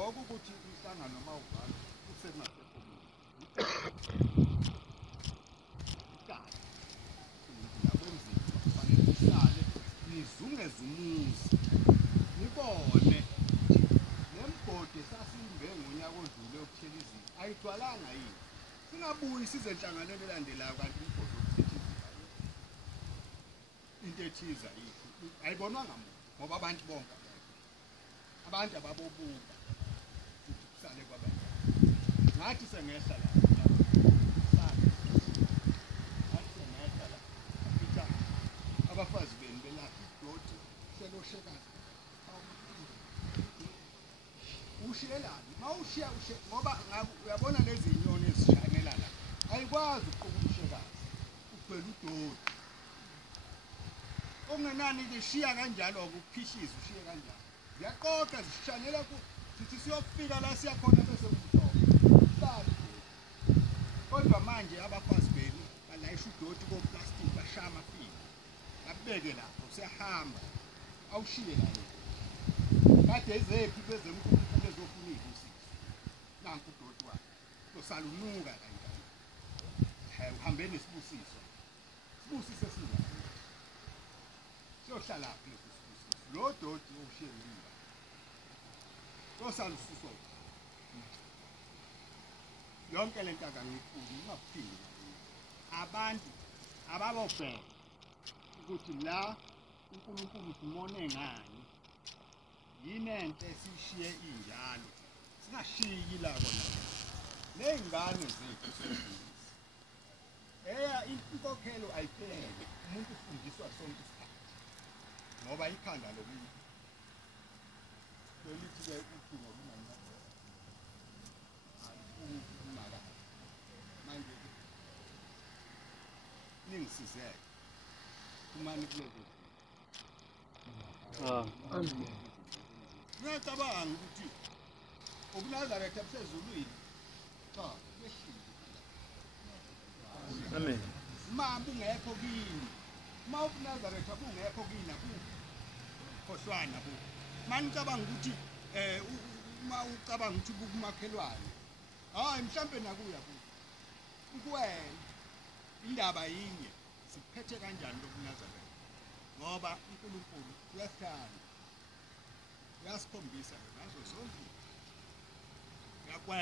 lokho ukuthi umhlangano uma uvala usekungasekho kufanele uhlale nizungeze umuzi nibone nemgodi esasimbe ngonyaka odlule yokuthela izinto ayigcwalanga yini singabuyi size enhlanganweni elandelayo kanti imgodi into ethiza yikho ayibonwanga muntu ngoba abantu bonke abantu ababobuka ukuthi kusale kwabantu ngathi sengehla la abafazi beni belapha idoti seloshekazi ushiyelani mawushiya ngoba uyabona lezi nyoni ezishanela la ayikwazi ukuqhuba ushekazi ugcwele udoti okungenani lishiya kanjalo ukuphishiza ushiye kanjalo ziyaqoqa zishanela sithi siyofika la siyakhona bese umthombo kodwa manje abafazi beni balayisha udoti koplastic bashaya amafika abeke lapho usehamba awushiye la kade ezephi bezenkulunkulu ezofuna izibusiso nanku udoti wakhe losalunuka kanjalo uhambe nesibusiso sibusise sinjani siyohlala lapho lesibusiso lo doti ushiye umba losalusiso yonke lento akangifuni ungaphili abantu ababobheka ukuthi la uNkulunkulu simone ngani yini enhle sishiye injalo singashiki la kona nezingane zethu sezizwe inkokhelo ayiphele umuntu ufundiswa sonke isikhathi ngoba ikhanda lokuthi belithi ke ukuthi ngokumanga manje ningisizeke kumani kuloko ngiyacabanga ukuthi ubuNazaretha busezulwini cha behlile amen mama ungekho kini uma ubuNazaretha bungekho kini akukhohlwana bo manje ucabanga ukuthi uma ucabanga ukuthi bukumakhelwane hayi mhlambe nakuya kuwena indaba yinye siphethe kanjani lobuNazaretha ngoba uNkulunkulu uyasithanda uyasikhombisa ngazo zonke yakwa